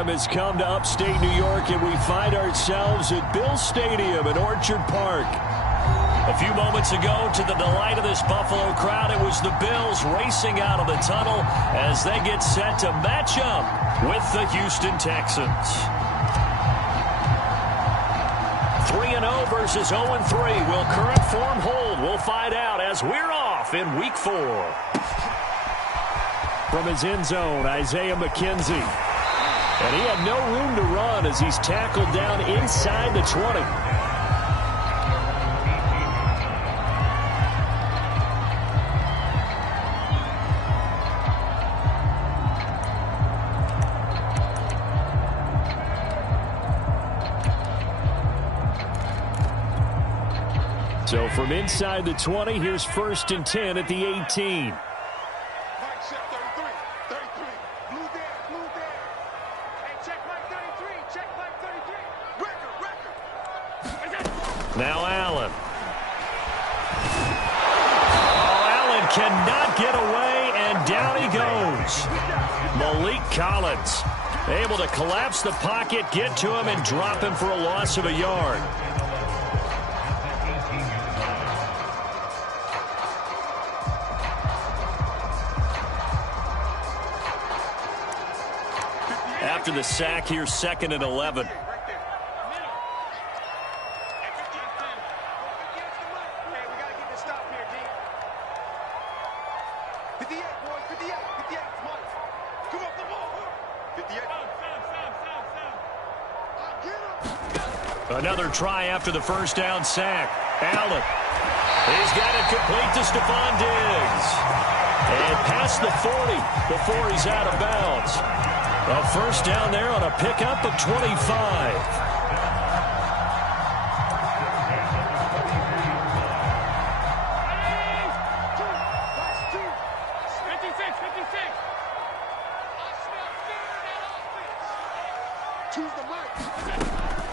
autumn has come to upstate New York, and we find ourselves at Bill Stadium in Orchard Park. A few moments ago, to the delight of this Buffalo crowd, it was the Bills racing out of the tunnel as they get set to match up with the Houston Texans. 3-0 versus 0-3. Will current form hold? We'll find out as we're off in Week 4. From his end zone, Isaiah McKenzie. And he had no room to run as he's tackled down inside the 20. So from inside the 20, here's 1st and 10 at the 18. Now Allen. Oh, Allen cannot get away, and down he goes. Malik Collins able to collapse the pocket, get to him, and drop him for a loss of a yard. After the sack, here's 2nd and 11. Another try after the first down sack. Allen. He's got it complete to Stephon Diggs. And past the 40 before he's out of bounds. A first down there on a pickup of 25.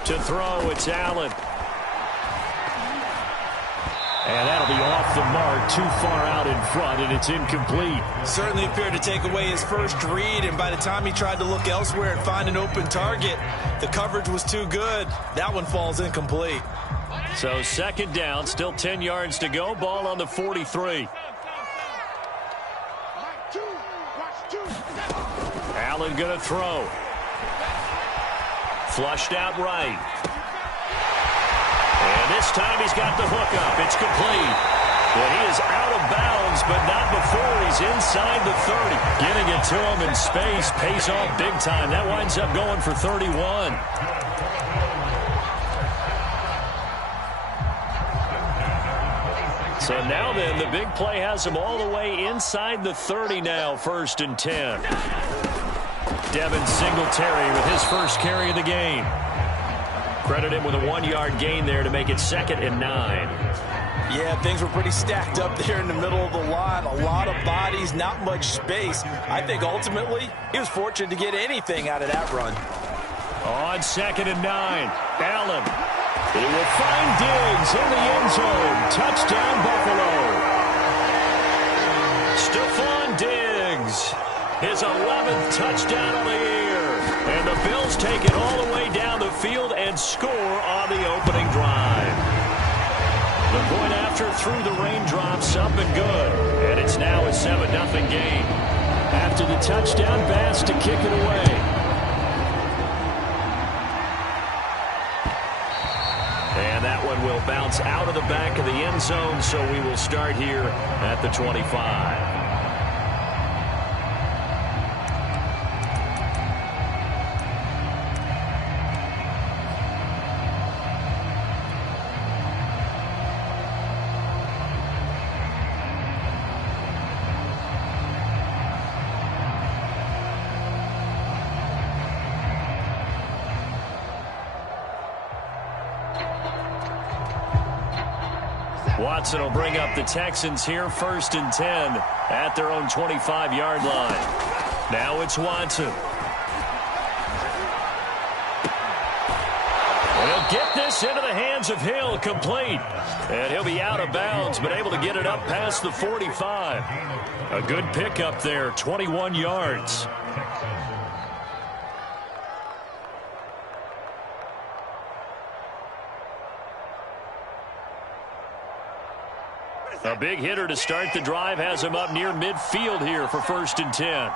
To throw, it's Allen. And that'll be off the mark, too far out in front, and it's incomplete. Certainly appeared to take away his first read, and by the time he tried to look elsewhere and find an open target, the coverage was too good. That one falls incomplete. So 2nd down, still 10 yards to go, ball on the 43. Allen gonna throw. Flushed out right. And this time he's got the hook up. It's complete. Well, he is out of bounds, but not before he's inside the 30. Getting it to him in space, pays off big time. That winds up going for 31. So now then, the big play has him all the way inside the 30 now, 1st and 10. Devin Singletary with his first carry of the game. Credit him with a 1-yard gain there to make it 2nd and 9. Yeah, things were pretty stacked up there in the middle of the line. A lot of bodies, not much space. I think ultimately he was fortunate to get anything out of that run. On 2nd and 9, Allen. He will find Diggs in the end zone. Touchdown, Buffalo. Stephon Diggs. His 11th touchdown of the year. And the Bills take it all the way down the field and score on the opening drive. The point after through the raindrops up and good. And it's now a 7-0 game. After the touchdown, Bass to kick it away. And that one will bounce out of the back of the end zone, so we will start here at the 25. Watson will bring up the Texans here, 1st and 10 at their own 25-yard line. Now it's Watson. And he'll get this into the hands of Hill, complete. And he'll be out of bounds, but able to get it up past the 45. A good pickup there, 21 yards. A big hitter to start the drive has him up near midfield here for 1st and 10.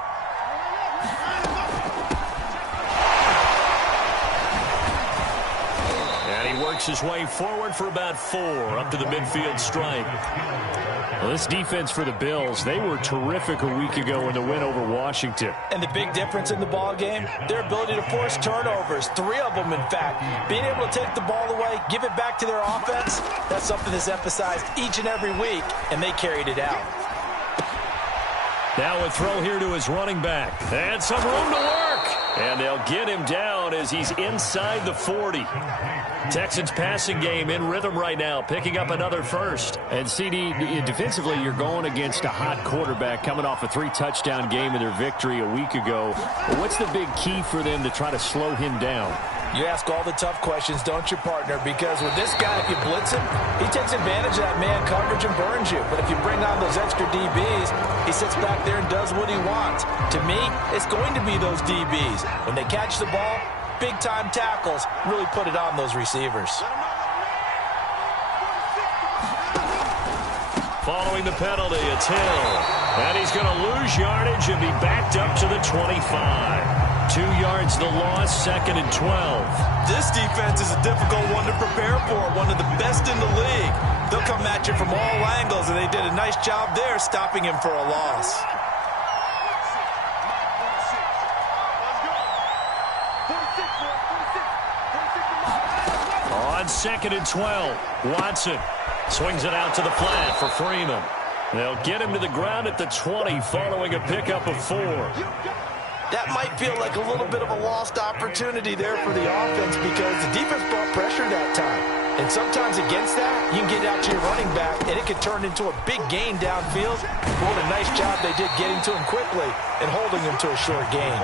And he works his way forward for about 4 up to the midfield stripe. Well, this defense for the Bills, they were terrific a week ago in the win over Washington. And the big difference in the ball game, their ability to force turnovers, 3 of them in fact. Being able to take the ball away, give it back to their offense, that's something that's emphasized each and every week, and they carried it out. Now a throw here to his running back. And some room to work. And they'll get him down as he's inside the 40. Texans passing game in rhythm right now, picking up another first. And CD, defensively, you're going against a hot quarterback coming off a 3-touchdown game in their victory a week ago. What's the big key for them to try to slow him down? You ask all the tough questions, don't you, partner? Because with this guy, if you blitz him, he takes advantage of that man coverage and burns you. But if you bring on those extra DBs, he sits back there and does what he wants. To me, it's going to be those DBs. When they catch the ball, big-time tackles really put it on those receivers. Following the penalty, it's Hill. And he's going to lose yardage and be backed up to the 25. 2 yards the loss, 2nd and 12. This defense is a difficult one to prepare for, one of the best in the league. They'll come at you from all angles, and they did a nice job there stopping him for a loss. On 2nd and 12, Watson swings it out to the flat for Freeman. They'll get him to the ground at the 20 following a pickup of 4. That might feel like a little bit of a lost opportunity there for the offense because the defense brought pressure that time. And sometimes against that, you can get out to your running back, and it could turn into a big gain downfield. What a nice job they did getting to him quickly and holding him to a short gain.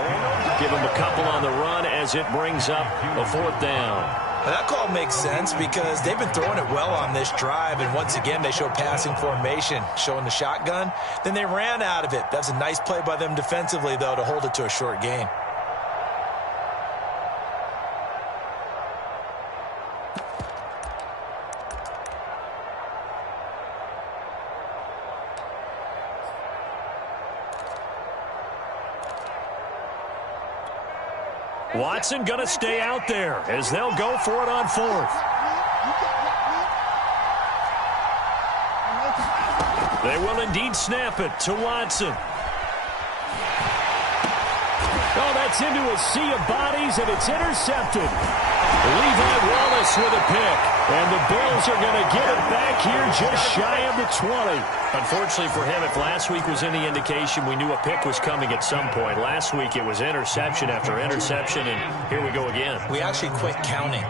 Give him a couple on the run as it brings up a 4th down. Well, that call makes sense because they've been throwing it well on this drive, and once again they show passing formation, showing the shotgun. Then they ran out of it. That's a nice play by them defensively, though, to hold it to a short gain. Watson going to stay out there as they'll go for it on 4th. They will indeed snap it to Watson. Oh, that's into a sea of bodies, and it's intercepted. Levi Wallace with a pick, and the Bills are going to get it back here just shy of the 20. Unfortunately for him, if last week was any indication, we knew a pick was coming at some point. Last week it was interception after interception, and here we go again. We actually quit counting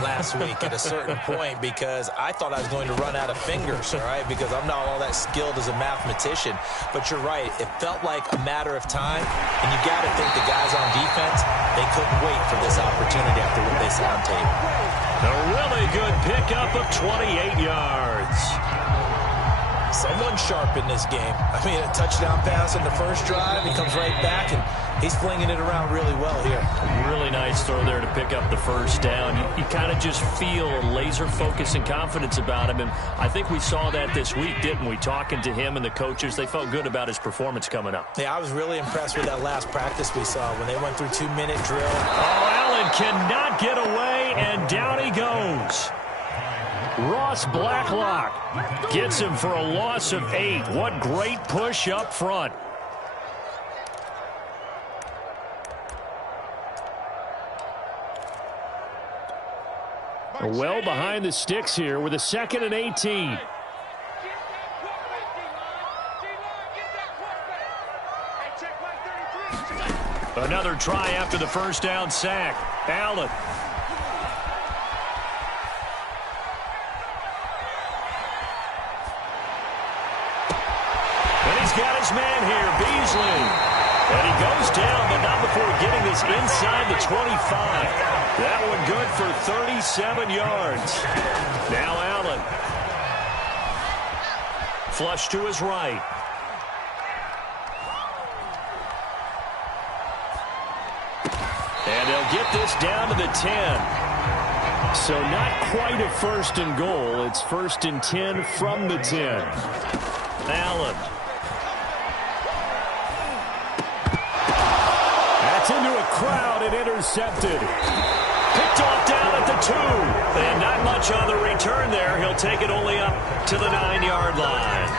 last week at a certain point because I thought I was going to run out of fingers, all right, because I'm not all that skilled as a mathematician. But you're right. It felt like a matter of time, and you got to think the guys on defense, they couldn't wait for this opportunity after what they saw on tape. A really good pickup of 28 yards. Someone sharp in this game. I mean, a touchdown pass in the first drive. He comes right back, and he's flinging it around really well here. Really nice throw there to pick up the first down. You kind of just feel laser focus and confidence about him, and I think we saw that this week, didn't we? Talking to him and the coaches, they felt good about his performance coming up. Yeah, I was really impressed with that last practice we saw when they went through 2-minute drill. Oh, Allen cannot get away, and down he goes. Ross Blacklock gets him for a loss of 8. What great push up front. Well behind the sticks here with a 2nd and 18. Another try after the first down sack. Allen. And he's got his man here, Beasley. And he goes down, but not before getting this inside the 25. That one good for 37 yards. Now Allen. Flush to his right. And they'll get this down to the 10. So not quite a 1st and goal. It's 1st and 10 from the 10. Allen. That's into a crowd and intercepted. Picked off down at the 2. And not much on the return there. He'll take it only up to the 9-yard line.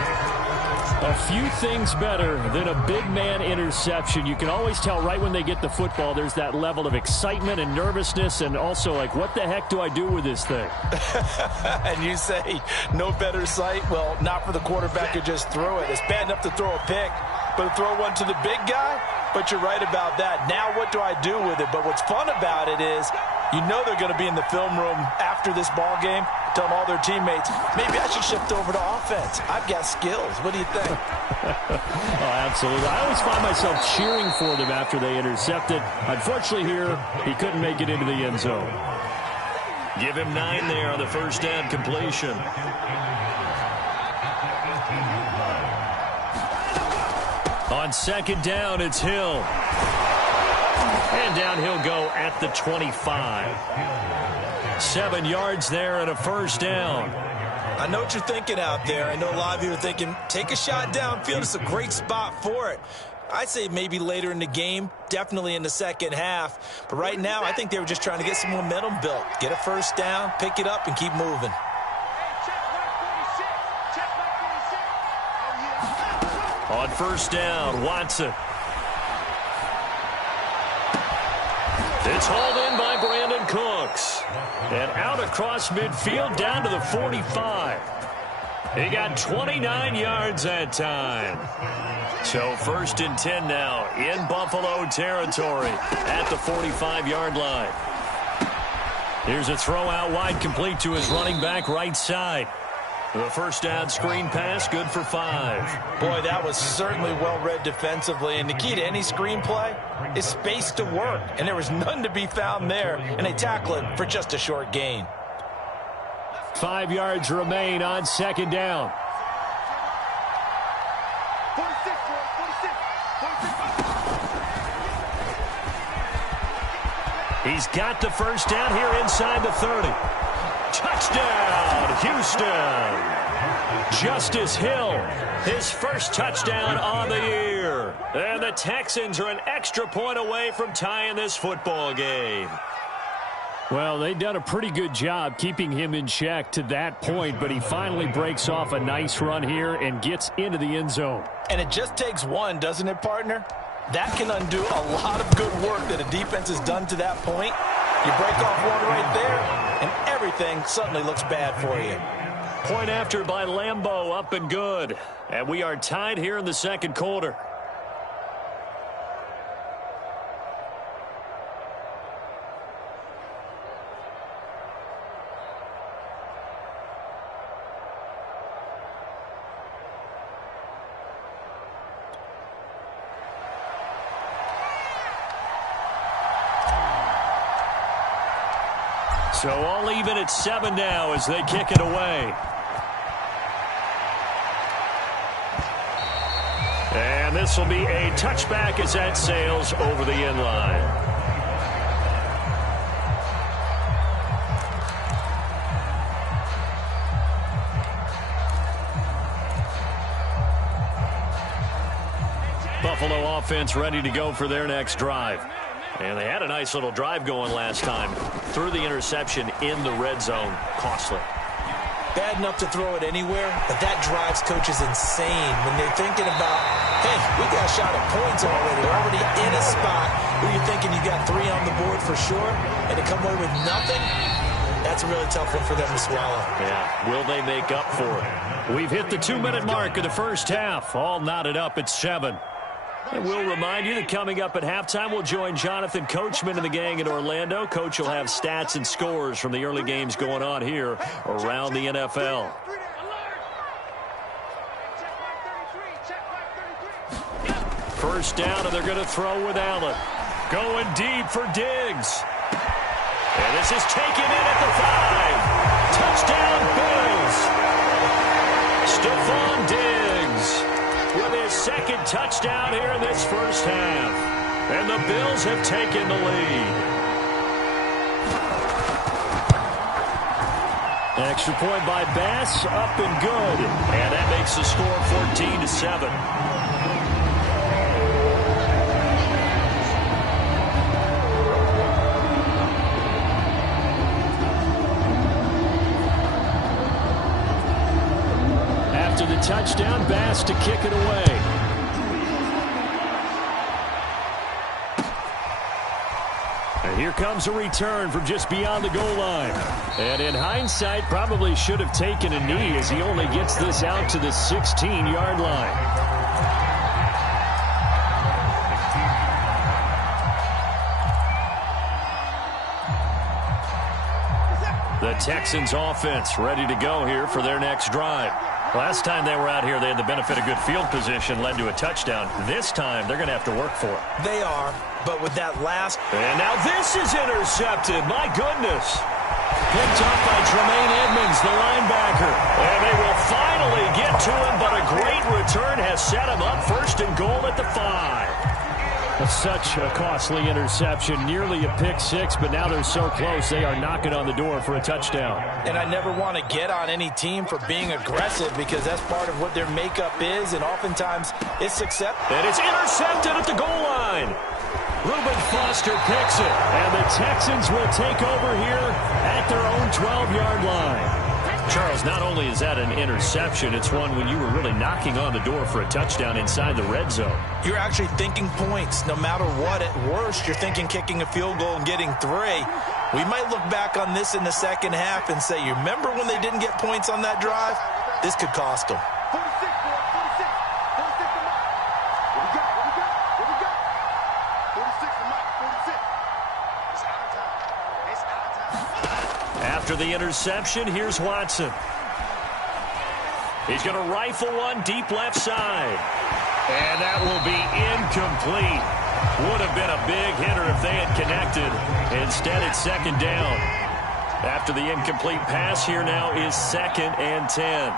A few things better than a big man interception. You can always tell right when they get the football, there's that level of excitement and nervousness, and also like, what the heck do I do with this thing? And you say, no better sight? Well, not for the quarterback who just threw it. It's bad enough to throw a pick, but to throw one to the big guy? But you're right about that. Now what do I do with it? But what's fun about it is, you know they're going to be in the film room after this ball game, telling all their teammates, maybe I should shift over to offense. I've got skills. What do you think? Oh, absolutely. I always find myself cheering for them after they intercepted. Unfortunately here, he couldn't make it into the end zone. Give him 9 there on the first down completion. On 2nd down, it's Hill. And down he'll go at the 25. 7 yards there and a first down. I know what you're thinking out there. I know a lot of you are thinking, take a shot downfield. It's a great spot for it. I'd say maybe later in the game, definitely in the second half. But right now, I think they were just trying to get some momentum built. Get a first down, pick it up, and keep moving. On first down, Watson. It's hauled in by Brandon Cooks. And out across midfield down to the 45. He got 29 yards that time. So 1st and 10 now in Buffalo territory at the 45-yard line. Here's a throw out wide, complete to his running back right side. The first down screen pass, good for 5. Boy, that was certainly well read defensively. And the key to any screen play is space to work. And there was none to be found there. And they tackle it for just a short gain. 5 yards remain on 2nd down. He's got the first down here inside the 30. Touchdown, Houston. Justice Hill, his first touchdown on the year. And the Texans are an extra point away from tying this football game. Well, they've done a pretty good job keeping him in check to that point, but he finally breaks off a nice run here and gets into the end zone. And it just takes one, doesn't it, partner? That can undo a lot of good work that a defense has done to that point. You break off one right there, and everything suddenly looks bad for you. Point after by Lambeau, up and good. And we are tied here in the second quarter. So all even at 7 now as they kick it away. And this will be a touchback as that sails over the end line. Buffalo offense ready to go for their next drive. And they had a nice little drive going last time. Threw the interception in the red zone. Costly. Bad enough to throw it anywhere, but that drives coaches insane when they're thinking about, hey, we got a shot at points already. They're already in a spot where you're thinking you got 3 on the board for sure, and to come away with nothing, that's a really tough one for them to swallow. Yeah, will they make up for it? We've hit the 2-minute mark of the first half. All knotted up at 7. And we'll remind you that coming up at halftime, we'll join Jonathan Coachman and the gang in Orlando. Coach will have stats and scores from the early games going on here around the NFL. First down, and they're going to throw with Allen. Going deep for Diggs. And this is taken in at the 5. Touchdown, Bills. Stephon Diggs with his second touchdown here in this first half. And the Bills have taken the lead. Extra point by Bass, up and good. And that makes the score 14-7. After the touchdown, Bass to kick it away. And here comes a return from just beyond the goal line. And in hindsight, probably should have taken a knee as he only gets this out to the 16-yard line. The Texans offense ready to go here for their next drive. Last time they were out here, they had the benefit of good field position, led to a touchdown. This time, they're going to have to work for it. They are, but with that last... And now this is intercepted. My goodness. Picked up by Tremaine Edmonds, the linebacker. And they will finally get to him, but a great return has set him up first and goal at the 5. Such a costly interception, nearly a pick six, but now they're so close they are knocking on the door for a touchdown. And I never want to get on any team for being aggressive because that's part of what their makeup is, and oftentimes it's accepted. And it's intercepted at the goal line. Reuben Foster picks it, and the Texans will take over here at their own 12-yard line. Charles, not only is that an interception, it's one when you were really knocking on the door for a touchdown inside the red zone. You're actually thinking points no matter what. At worst, you're thinking kicking a field goal and getting 3. We might look back on this in the second half and say, you remember when they didn't get points on that drive? This could cost them. 46, boy, 46. 46 to Mike. What we got? What we got? What we got? 46 to Mike. 46. It's our time. It's our time. After the interception, here's Watson. He's going to rifle one deep left side. And that will be incomplete. Would have been a big hitter if they had connected. Instead, it's second down. After the incomplete pass, here now is 2nd and 10.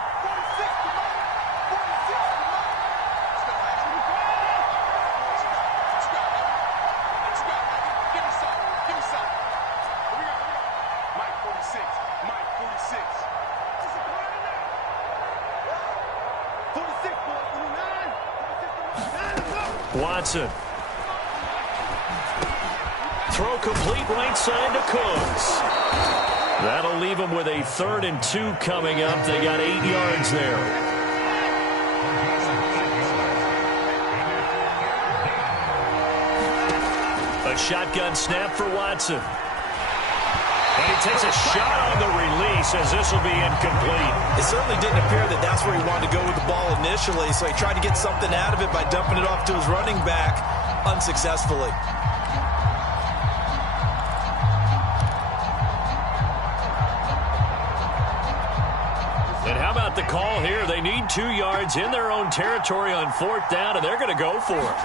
Watson. Throw complete right side to Cooks. That'll leave them with a 3rd and 2 coming up. They got 8 yards there. A shotgun snap for Watson. And he takes a shot on the release as this will be incomplete. It certainly didn't appear that that's where he wanted to go with the ball initially, so he tried to get something out of it by dumping it off to his running back unsuccessfully. And how about the call here? They need 2 yards in their own territory on 4th down, and they're going to go for it.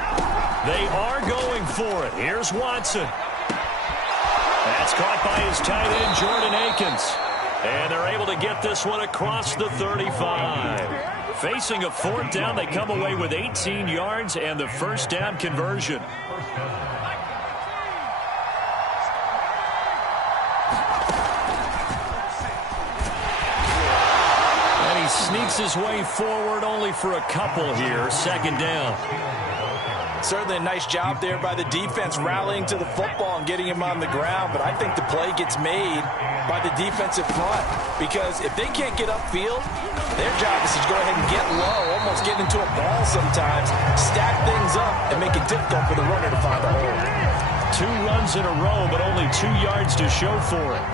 They are going for it. Here's Watson. That's caught by his tight end, Jordan Akins. And they're able to get this one across the 35. Facing a 4th down, they come away with 18 yards and the first down conversion. And he sneaks his way forward only for a couple here. 2nd down. Certainly a nice job there by the defense rallying to the football and getting him on the ground, but I think the play gets made by the defensive front because if they can't get upfield, their job is to go ahead and get low, almost get into a ball sometimes, stack things up, and make it difficult for the runner to find a hole. 2 runs in a row, but only 2 yards to show for it.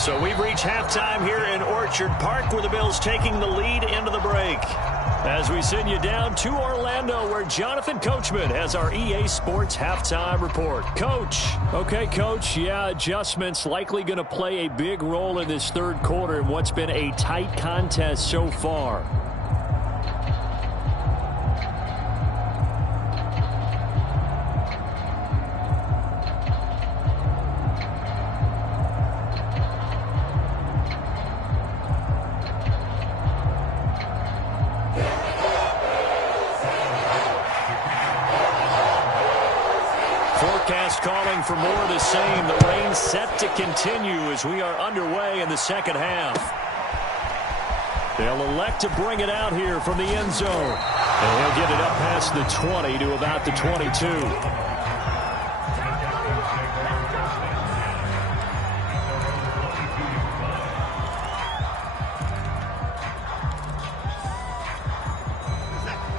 So we've reached halftime here in Orchard Park with the Bills taking the lead into the break. As we send you down to Orlando, where Jonathan Coachman has our EA Sports Halftime Report. Coach. Okay, Coach. Yeah, adjustments likely going to play a big role in this 3rd quarter in what's been a tight contest so far. forecast calling for more of the same. The rain set to continue as we are underway in the second half. They'll elect to bring it out here from the end zone. And he'll get it up past the 20 to about the 22.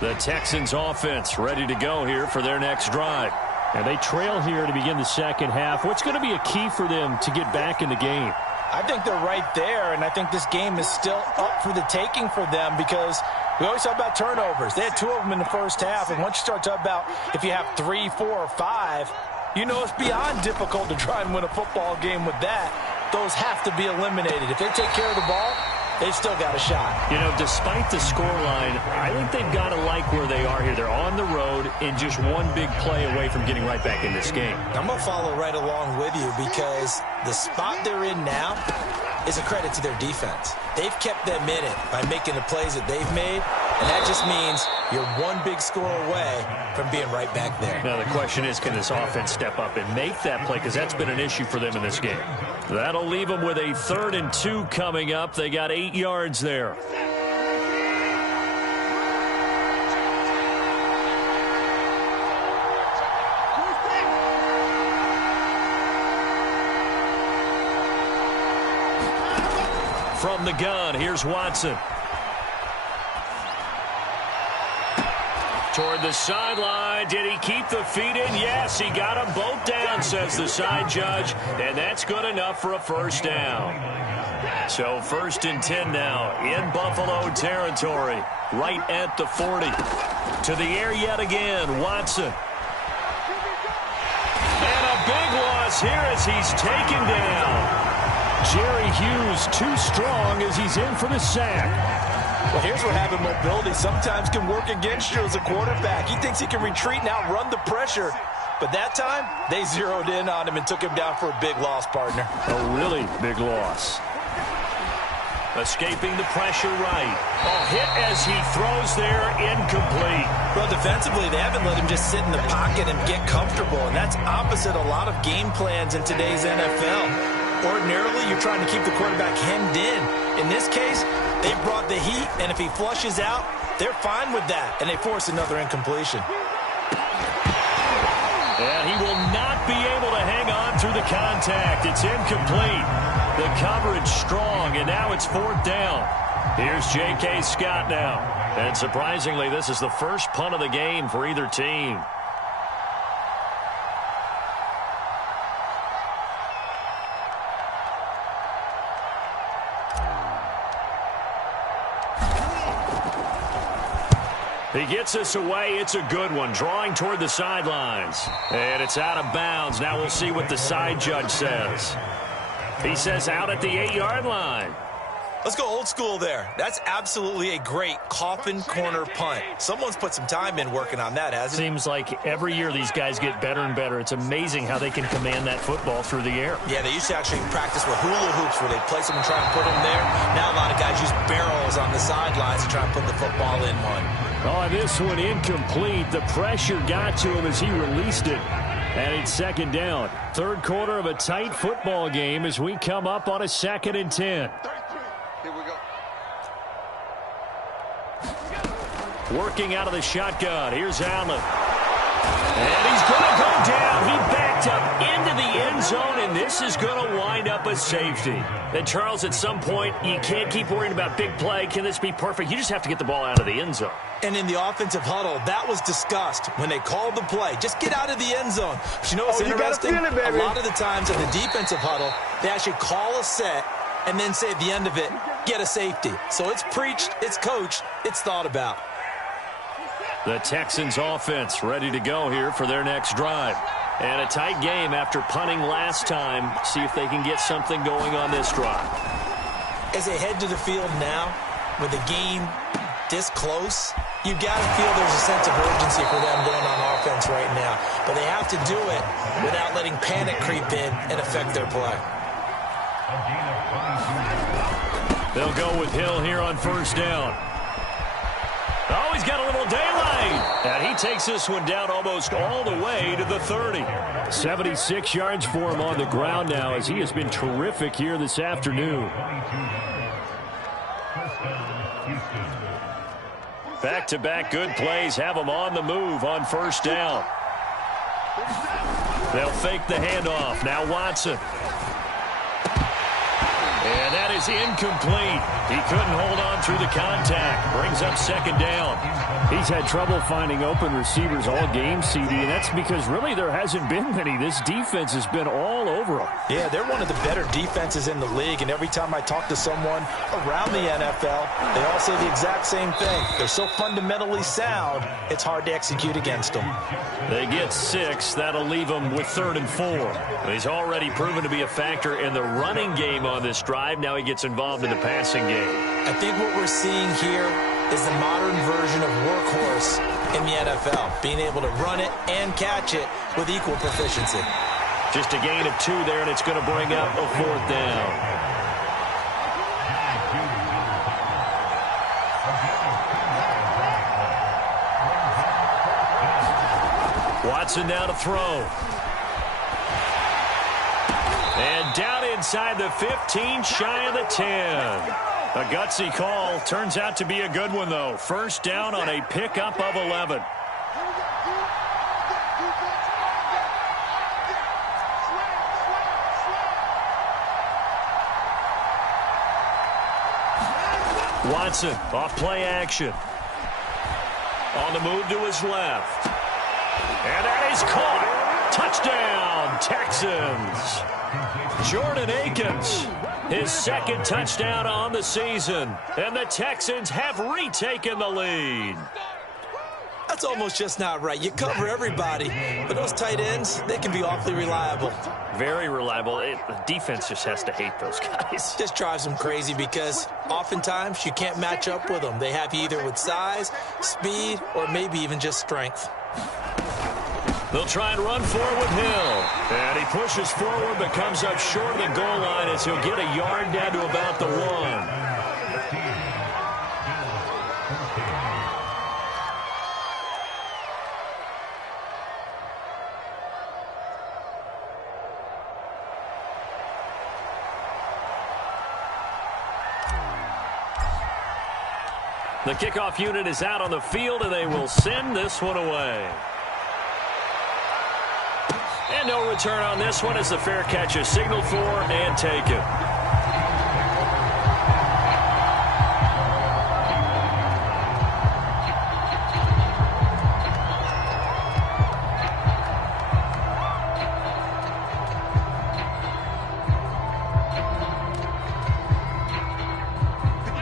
The Texans offense ready to go here for their next drive. And they trail here to begin the second half. What's going to be a key for them to get back in the game? I think they're right there, and I think this game is still up for the taking for them because we always talk about turnovers. They had 2 of them in the first half, and once you start talking about if you have 3, 4, or 5, you know it's beyond difficult to try and win a football game with that. Those have to be eliminated. If they take care of the ball, they've still got a shot. You know, despite the scoreline, I think they've got to like where they are here. They're on the road and just one big play away from getting right back in this game. I'm going to follow right along with you because the spot they're in now is a credit to their defense. They've kept them in it by making the plays that they've made, and that just means you're one big score away from being right back there. Now, the question is, can this offense step up and make that play? Because that's been an issue for them in this game. That'll leave them with a 3rd and 2 coming up. They got 8 yards there. From the gun, here's Watson. Toward the sideline. Did he keep the feet in? Yes, he got them both down, says the side judge. And that's good enough for a first down. So 1st and 10 now in Buffalo territory. Right at the 40. To the air yet again, Watson. And a big loss here as he's taken down. Jerry Hughes too strong as he's in for the sack. Well, here's where having mobility sometimes can work against you as a quarterback. He thinks he can retreat and outrun the pressure. But that time, they zeroed in on him and took him down for a big loss, partner. A really big loss. Escaping the pressure right. Hit as he throws there, incomplete. Well, defensively, they haven't let him just sit in the pocket and get comfortable. And that's opposite a lot of game plans in today's NFL. Ordinarily, you're trying to keep the quarterback hemmed in. In this case, they brought the heat, and if he flushes out, they're fine with that, and they force another incompletion. And he will not be able to hang on through the contact. It's incomplete. The coverage strong, and now it's 4th down. Here's J.K. Scott now. And surprisingly, this is the first punt of the game for either team. He gets us away. It's a good one. Drawing toward the sidelines. And it's out of bounds. Now we'll see what the side judge says. He says out at the 8-yard line. Let's go old school there. That's absolutely a great coffin corner punt. Someone's put some time in working on that, hasn't it? Seems like every year these guys get better and better. It's amazing how they can command that football through the air. Yeah, they used to actually practice with hula hoops where they place them and try and put them there. Now a lot of guys use barrels on the sidelines to try and put the football in one. Oh, this one incomplete. The pressure got to him as he released it. And it's 2nd down. 3rd quarter of a tight football game as we come up on a 2nd and 10. Here we go. Working out of the shotgun. Here's Allen. And he's going to go down. He backed up into the end zone, and this is going to wind up a safety. And, Charles, at some point, you can't keep worrying about big play. Can this be perfect? You just have to get the ball out of the end zone. And in the offensive huddle, that was discussed when they called the play. Just get out of the end zone. But you know what's interesting? You gotta feel it, baby. A lot of the times in the defensive huddle, they actually call a set and then say at the end of it, get a safety. So it's preached, it's coached, it's thought about. The Texans offense ready to go here for their next drive. And a tight game after punting last time. See if they can get something going on this drive. As they head to the field now, with the game this close, you've got to feel there's a sense of urgency for them going on offense right now. But they have to do it without letting panic creep in and affect their play. They'll go with Hill here on 1st down. Oh, he's got a little daylight. And he takes this one down almost all the way to the 30. 76 yards for him on the ground now, as he has been terrific here this afternoon. Back-to-back good plays have him on the move on first down. They'll fake the handoff. Now Watson. And that is incomplete. He couldn't hold on through the contact. Brings up second down. He's had trouble finding open receivers all game, CD, and that's because really there hasn't been many. This defense has been all over him. Yeah, they're one of the better defenses in the league, and every time I talk to someone around the NFL, they all say the exact same thing. They're so fundamentally sound, it's hard to execute against them. They get 6. That'll leave them with 3rd and 4. He's already proven to be a factor in the running game on this drive. Now he gets involved in the passing game. I think what we're seeing here is the modern version of workhorse in the NFL, being able to run it and catch it with equal proficiency. Just a gain of 2 there, and it's going to bring up a 4th down. Watson now to throw. And down inside the 15, shy of the 10. A gutsy call. Turns out to be a good one, though. First down on a pickup of 11. Watson off play action. On the move to his left. And that is caught. Touchdown, Texans. Jordan Akins, his 2nd touchdown on the season. And the Texans have retaken the lead. That's almost just not right. You cover everybody, but those tight ends, they can be awfully reliable. Very reliable. The defense just has to hate those guys. Just drives them crazy because oftentimes you can't match up with them. They have you either with size, speed, or maybe even just strength. They'll try and run forward with Hill. And he pushes forward but comes up short of the goal line as he'll get a yard down to about the 1. The kickoff unit is out on the field, and they will send this one away. And no return on this one as the fair catch is signaled for and taken.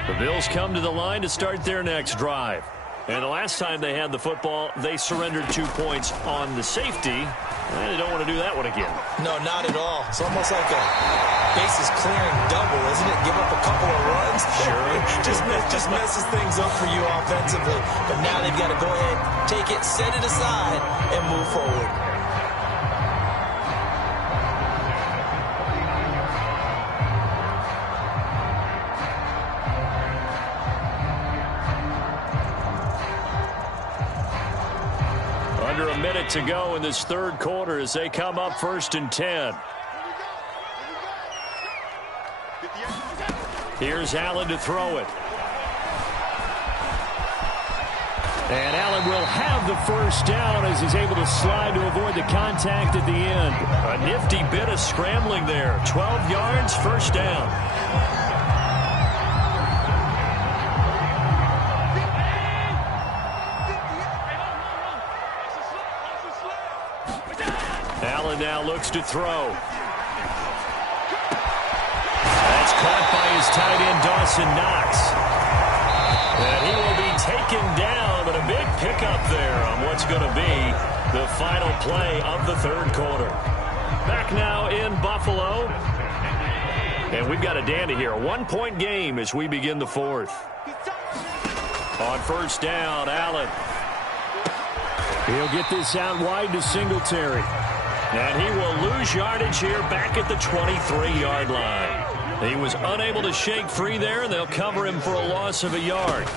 The Bills come to the line to start their next drive. And the last time they had the football, they surrendered 2 points on the safety. And they don't want to do that one again. No, not at all. It's almost like a bases clearing double, isn't it? Give up a couple of runs. Sure. just messes things up for you offensively. But now they've got to go ahead, take it, set it aside, and move forward. Under a minute to go in this 3rd quarter as they come up 1st and 10. Here's Allen to throw it. And Allen will have the first down as he's able to slide to avoid the contact at the end. A nifty bit of scrambling there. 12 yards, first down. Allen now looks to throw. That's caught by his tight end, Dawson Knox. And he will be taken down, but a big pickup there on what's going to be the final play of the 3rd quarter. Back now in Buffalo. And we've got a dandy here. A 1-point game as we begin the 4th. On first down, Allen. He'll get this out wide to Singletary. And he will lose yardage here back at the 23-yard line. He was unable to shake free there, and they'll cover him for a loss of a yard.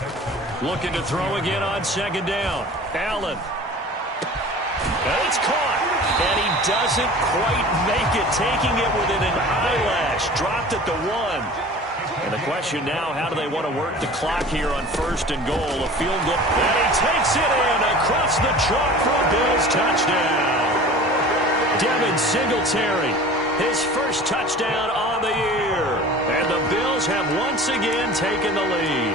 Looking to throw again on second down. Allen. And it's caught. And he doesn't quite make it, taking it within an eyelash. Dropped at the 1. And the question now, how do they want to work the clock here on first and goal? A field goal. And he takes it in across the chalk for a Bills touchdown. Devin Singletary, his first touchdown on the year. And the Bills have once again taken the lead.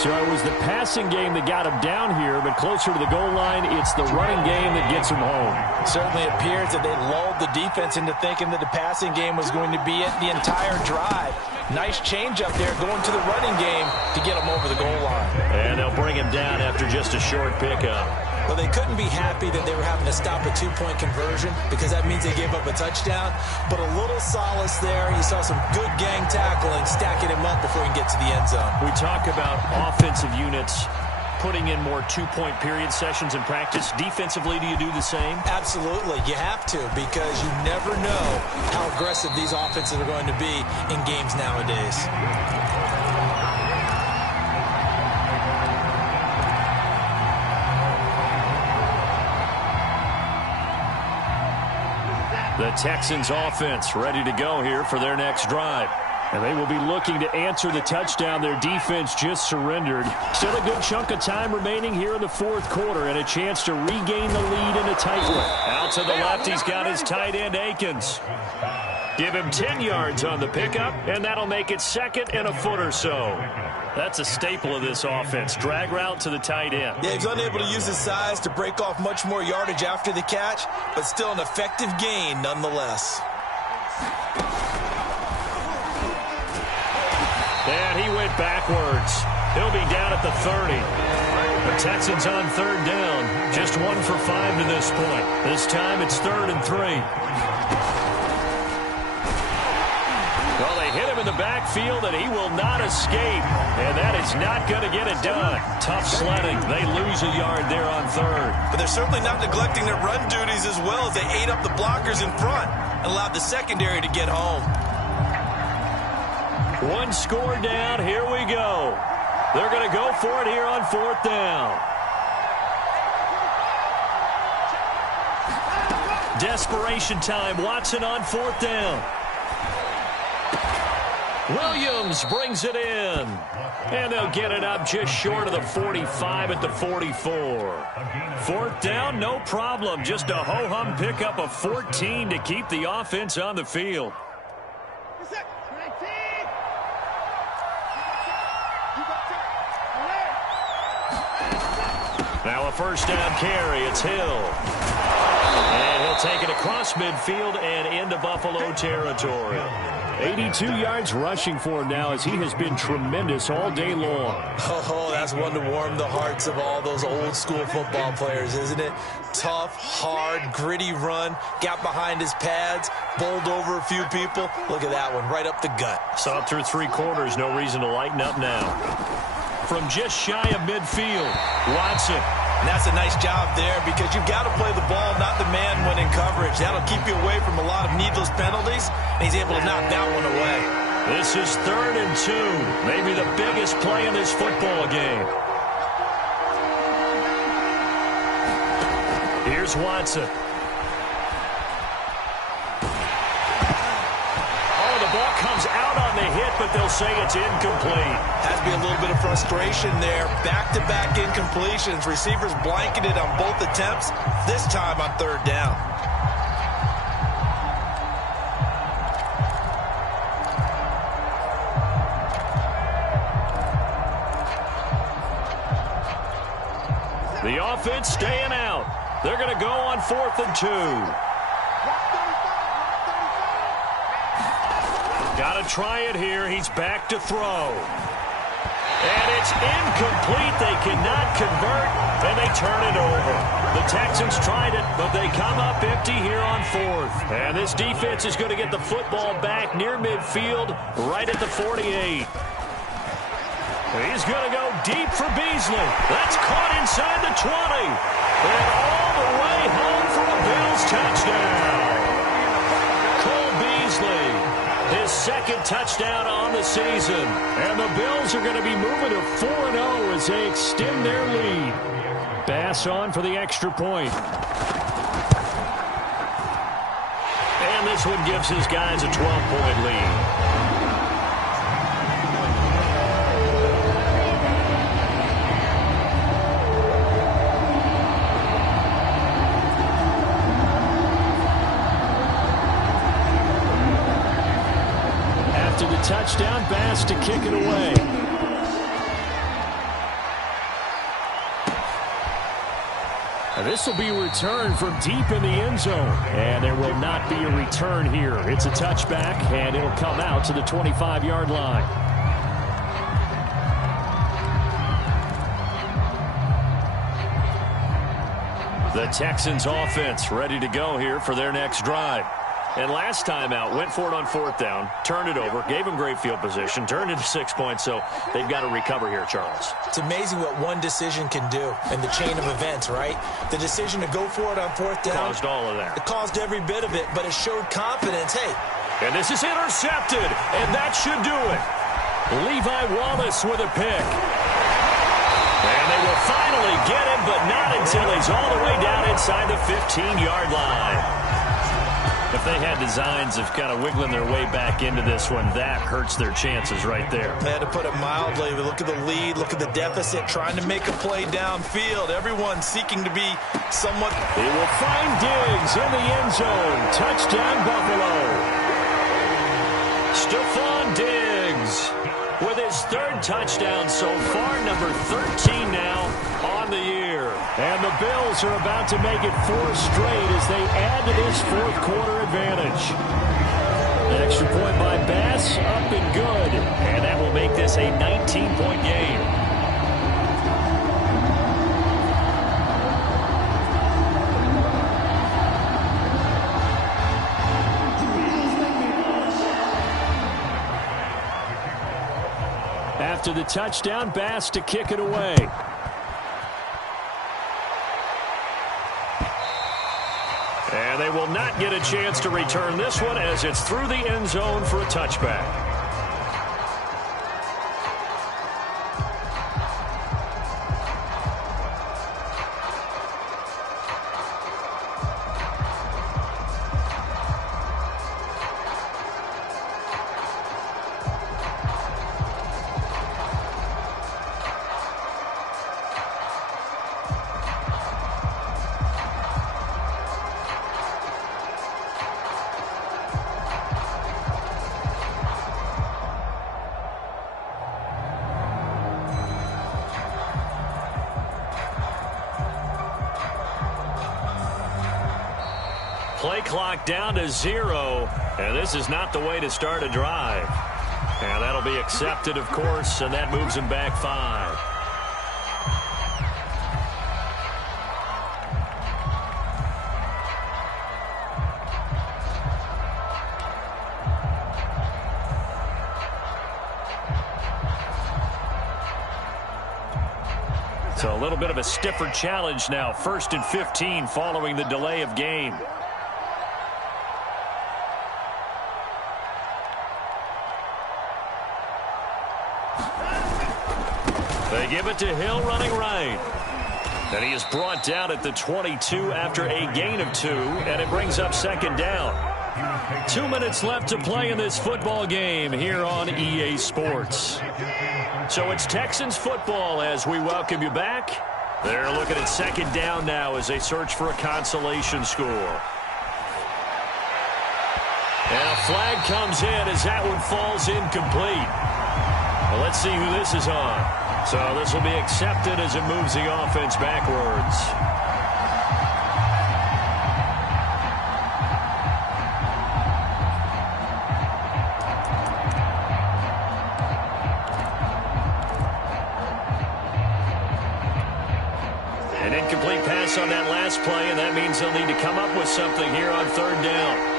So it was the passing game that got him down here, but closer to the goal line, it's the running game that gets him home. It certainly appears that they lulled the defense into thinking that the passing game was going to be it the entire drive. Nice change up there going to the running game to get him over the goal line. And they'll bring him down after just a short pickup. Well, they couldn't be happy that they were having to stop a two-point conversion because that means they gave up a touchdown. But a little solace there. You saw some good gang tackling, stacking him up before he can get to the end zone. We talk about offensive units putting in more two-point period sessions in practice. Defensively, do you do the same? Absolutely. You have to because you never know how aggressive these offenses are going to be in games nowadays. The Texans offense ready to go here for their next drive. And they will be looking to answer the touchdown their defense just surrendered. Still a good chunk of time remaining here in the fourth quarter and a chance to regain the lead in a tight one. Out to the left, he's got his tight end, Akins. Give him 10 yards on the pickup, and that'll make it second and a foot or so. That's a staple of this offense. Drag route to the tight end. Yeah, he's unable to use his size to break off much more yardage after the catch, but still an effective gain nonetheless. And he went backwards. He'll be down at the 30. The Texans on third down. Just 1 for 5 to this point. This time it's 3rd and 3. Well, they hit him in the backfield, and he will not escape. And that is not going to get it done. Tough sledding. They lose a yard there on third. But they're certainly not neglecting their run duties as well as they ate up the blockers in front and allowed the secondary to get home. One score down. Here we go. They're going to go for it here on 4th down. Desperation time. Watson on 4th down. Williams brings it in. And they'll get it up just short of the 45 at the 44. 4th down, no problem. Just a ho-hum pickup of 14 to keep the offense on the field. Now a first down carry. It's Hill. And he'll take it across midfield and into Buffalo territory. 82 yards rushing for him now as he has been tremendous all day long. Oh, that's one to warm the hearts of all those old-school football players, isn't it? Tough, hard, gritty run. Got behind his pads, bowled over a few people. Look at that one, right up the gut. Saw it through 3 quarters. No reason to lighten up now. From just shy of midfield, Watson. And that's a nice job there because you've got to play the ball, not the man when in coverage. That'll keep you away from a lot of needless penalties, and he's able to knock that one away. This is 3rd and 2. Maybe the biggest play in this football game. Here's Watson. Oh, the ball comes out on the hit, but they'll say it's incomplete. Has to be a little bit of frustration there. Back-to-back incompletions. Receivers blanketed on both attempts, this time on 3rd down. The offense staying out. They're going to go on 4th and 2. Got to try it here. He's back to throw. And it's incomplete. They cannot convert, and they turn it over. The Texans tried it, but they come up empty here on 4th. And this defense is going to get the football back near midfield, right at the 48. He's going to go deep for Beasley. That's caught inside the 20. And all the way home for a Bills touchdown. Cole Beasley His second touchdown on the season. And the Bills are going to be moving to 4-0 as they extend their lead. Bass on for the extra point. And this one gives his guys a 12-point lead. After the touchdown, Bass to kick it away. This will be a return from deep in the end zone. And there will not be a return here. It's a touchback, and it'll come out to the 25-yard line. The Texans offense ready to go here for their next drive. And last time out, went for it on fourth down, turned it over, gave them great field position, turned into 6 points, so they've got to recover here, Charles. It's amazing what one decision can do in the chain of events, right? The decision to go for it on fourth down. Caused all of that. It caused every bit of it, but it showed confidence. Hey. And this is intercepted, and that should do it. Levi Wallace with a pick. And they will finally get him, but not until he's all the way down inside the 15-yard line. If they had designs of kind of wiggling their way back into this one, that hurts their chances right there. They had to put it mildly. Look at the lead. Look at the deficit. Trying to make a play downfield. Everyone seeking to be somewhat. They will find Diggs in the end zone. Touchdown, Buffalo. Stephon Diggs with his third touchdown so far, number 13 now on the year. And the Bills are about to make it 4 straight as they add to this fourth quarter advantage. An extra point by Bass, up and good. And that will make this a 19-point game. After the touchdown, Bass to kick it away. And they will not get a chance to return this one as it's through the end zone for a touchback. Play clock down to 0, and this is not the way to start a drive. And that'll be accepted, of course, and that moves him back 5. So a little bit of a stiffer challenge now. 1st and 15 following the delay of game. They give it to Hill running right. And he is brought down at the 22 after a gain of 2, and it brings up 2nd down. 2 minutes left to play in this football game here on EA Sports. So it's Texans football as we welcome you back. They're looking at 2nd down now as they search for a consolation score. And a flag comes in as that one falls incomplete. Well, let's see who this is on. So this will be accepted as it moves the offense backwards. An incomplete pass on that last play, and that means they'll need to come up with something here on 3rd down.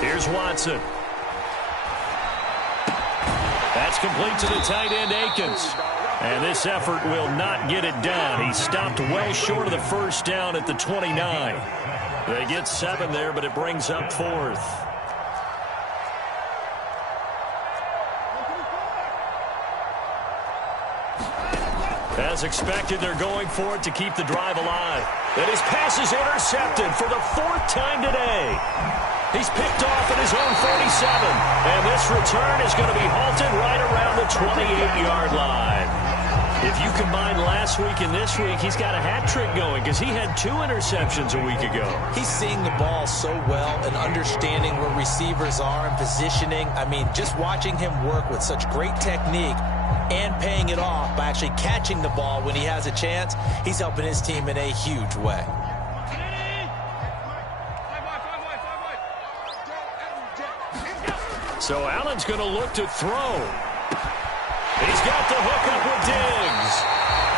Here's Watson. That's complete to the tight end, Akins. And this effort will not get it down. He stopped well short of the first down at the 29. They get 7 there, but it brings up 4th. As expected, they're going for it to keep the drive alive. And his pass is intercepted for the 4th time today. He's picked off at his own 47. And this return is going to be halted right around the 28-yard line. If you combine last week and this week, he's got a hat trick going because he had 2 interceptions a week ago. He's seeing the ball so well and understanding where receivers are and positioning. I mean, just watching him work with such great technique and paying it off by actually catching the ball when he has a chance, he's helping his team in a huge way. So Allen's going to look to throw. He's got the hook up with Diggs.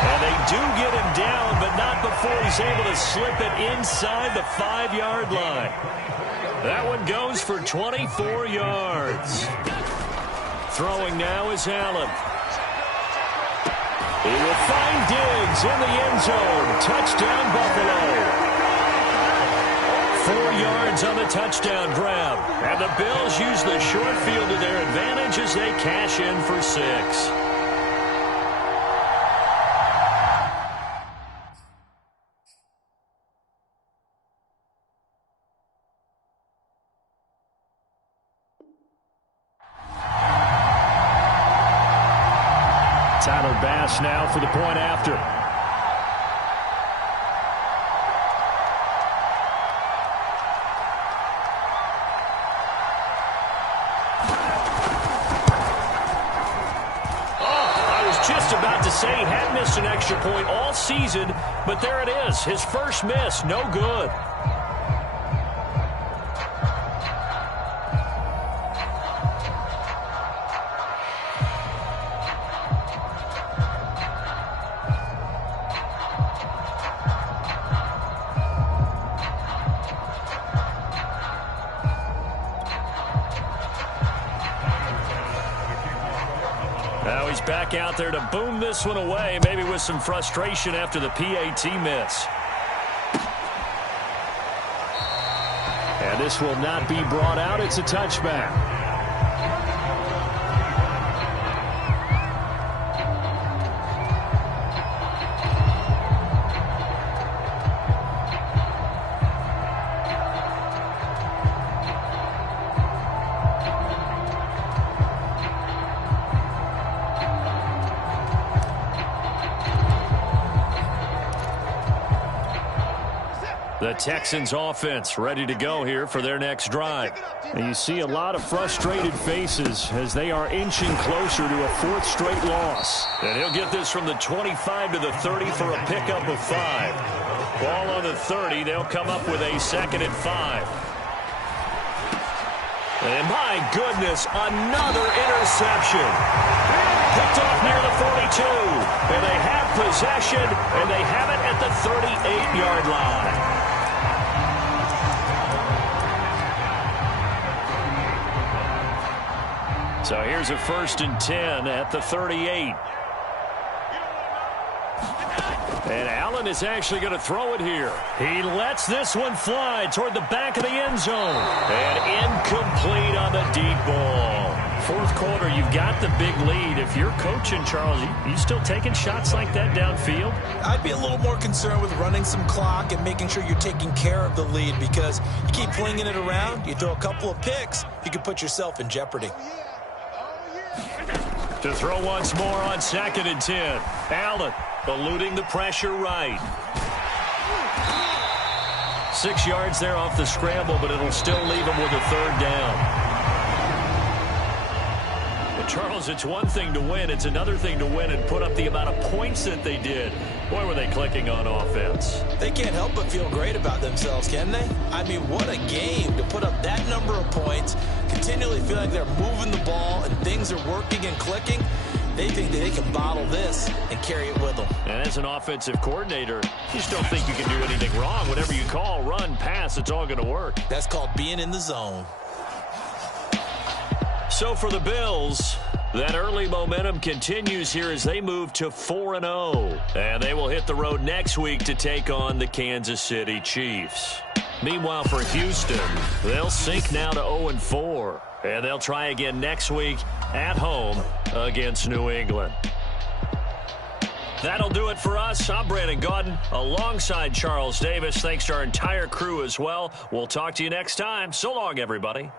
And they do get him down, but not before he's able to slip it inside the 5-yard line. That one goes for 24 yards. Throwing now is Allen. He will find Diggs in the end zone. Touchdown, Buffalo. 4 yards on the touchdown grab. And the Bills use the short field to their advantage as they cash in for 6. Tyler Bass now for the point after. Just about to say he had missed an extra point all season, but there it is. His first miss, no good. Now he's back out there to boom this one away, maybe with some frustration after the PAT miss. And this will not be brought out. It's a touchback. The Texans offense ready to go here for their next drive. And you see a lot of frustrated faces as they are inching closer to a 4th straight loss. And he'll get this from the 25 to the 30 for a pickup of 5. Ball on the 30. They'll come up with a 2nd and 5. And my goodness, another interception. Picked off near the 42. And they have possession, and they have it at the 38-yard line. So here's a 1st and 10 at the 38. And Allen is actually going to throw it here. He lets this one fly toward the back of the end zone. And incomplete on the deep ball. 4th quarter, you've got the big lead. If you're coaching, Charles, you still taking shots like that downfield? I'd be a little more concerned with running some clock and making sure you're taking care of the lead, because you keep flinging it around, you throw a couple of picks, you can put yourself in jeopardy. To throw once more on 2nd and 10. Allen eluding the pressure right. 6 yards there off the scramble, but it'll still leave him with a 3rd down. Well, Charles, it's one thing to win. It's another thing to win and put up the amount of points that they did. Boy, were they clicking on offense. They can't help but feel great about themselves, can they? I mean, what a game to put up that number of points, continually feel like they're moving the ball and things are working and clicking. They think that they can bottle this and carry it with them. And as an offensive coordinator, you just don't think you can do anything wrong. Whatever you call, run, pass, it's all going to work. That's called being in the zone. So for the Bills, That early momentum continues here as they move to 4-0. And they will hit the road next week to take on the Kansas City Chiefs. Meanwhile, for Houston, they'll sink now to 0-4. And they'll try again next week at home against New England. That'll do it for us. I'm Brandon Gaudin alongside Charles Davis. Thanks to our entire crew as well. We'll talk to you next time. So long, everybody.